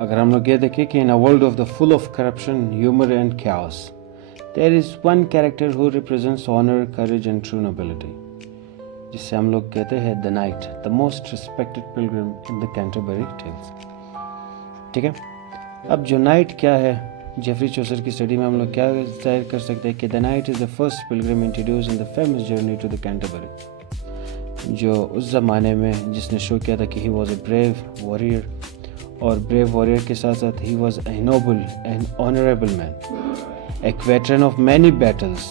अगर हम लोग ये देखें कि in a world of the full of corruption, humour and chaos, there is one character who represents honor, courage and true nobility, जिससे हम लोग कहते हैं the knight, the most respected pilgrim in the Canterbury Tales. ठीक है, अब जो night क्या है, जेफरी चौसर की स्टडी में हम लोग क्या जाहिर कर सकते हैं कि the knight is the first pilgrim introduce in the famous journey to the Canterbury, जो उस ज़माने में जिसने शो किया था कि he was a brave warrior, और ब्रेव वॉरियर के साथ साथ he was a noble and honourable man, एक वेटरन ऑफ मैनी बैटल्स,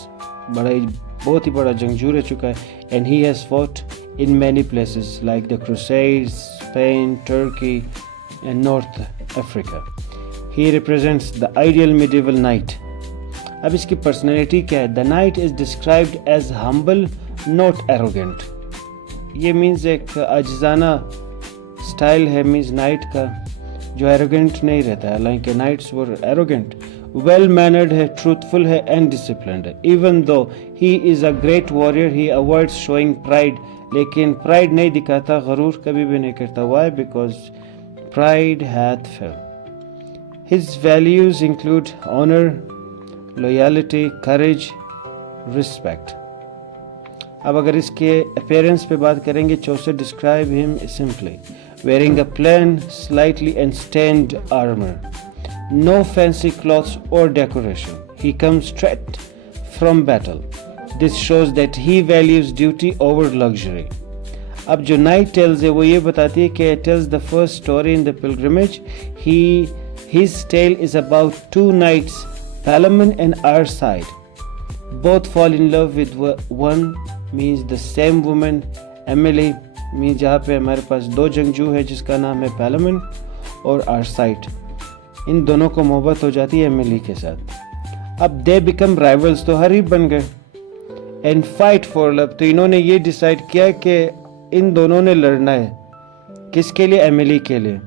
बहुत ही बड़ा जंगजू रह चुका है, and he has fought in many places like the Crusades, Spain, Turkey and north Africa. He represents the ideal medieval knight. अब इसकी पर्सनैलिटी क्या है? The knight is described as humble not arrogant. ये मीन्स एक अज्जाना style है, means knight का, जो एरोगेंट नहीं रहता है, हालांकि knights were arrogant. Well mannered है, ट्रूथफुल है एंड डिसिप्लिन्ड है। Even though he is a great warrior, he avoids showing pride, लेकिन प्राइड नहीं दिखाता, गरूर कभी भी नहीं करता। Why? Because pride hath fail. His values include honour, loyalty, courage, respect. अब अगर इसके अपीयरेंस पे बात करेंगे, Chaucer describe him simply wearing a plain, slightly and stained armor, no fancy clothes or decoration. He comes straight from battle. This shows that he values duty over luxury. अब जो night tales है वो ये बताती है कि tells the first story in the pilgrimage. His tale is about two knights, Palamon and Arcite. Both fall in love with one, means the same woman, Emily, mean जहाँ पे हमारे पास दो जंगजू है जिसका नाम है पैलामन और आर्साइट। इन दोनों को मोहब्बत हो जाती है एमिली के साथ। अब दे बिकम राइवल्स, तो हरीफ बन गए, एंड फाइट फॉर लव, तो इन्होंने ये डिसाइड किया कि इन दोनों ने लड़ना है। किसके लिए? एमिली के लिए।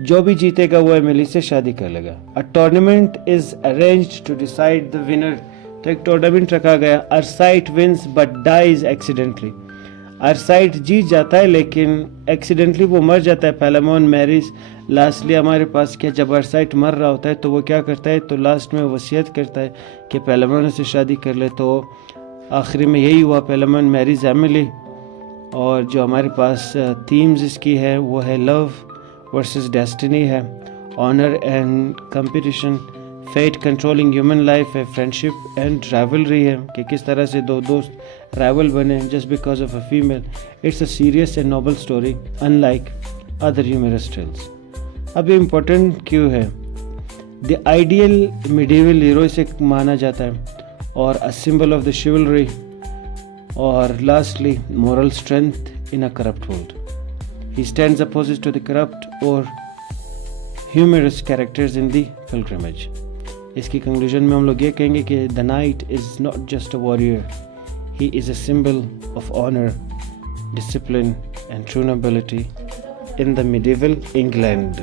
जो भी जीतेगा वो एमिली से शादी कर लेगा। A tournament is arranged to decide the winner, तो एक टूर्नामेंट रखा गया। Arcite wins but dies accidentally, Arcite जीत जाता है लेकिन एक्सीडेंटली वो मर जाता है। पैलामोन मैरिज, लास्टली हमारे पास क्या, जब आर्साइट मर रहा होता है तो वो क्या करता है, तो लास्ट में वसीयत करता है कि पैलामोन से शादी कर ले। तो आखिरी में यही हुआ, पैलामोन मैरिज एमिली। और जो हमारे पास थीम्स इसकी है वो है लव वर्सेस डेस्टिनी है, honour and competition, fate controlling human life है, फ्रेंडशिप एंड राइवलरी है कि किस तरह से दो दोस्त राइवल बने just because of a female. It's a serious and noble story unlike other humorous tales. अब ये इम्पोर्टेंट क्यों है? द आइडियल मिडिवल हीरो इसे माना जाता है, और a symbol of the chivalry, और lastly moral strength in a corrupt world. He stands opposite to the corrupt और humorous characters in the pilgrimage. इसकी कंक्लूजन में हम लोग ये कहेंगे कि the knight is not just a warrior, he is a symbol of honor, discipline and true nobility in the medieval England.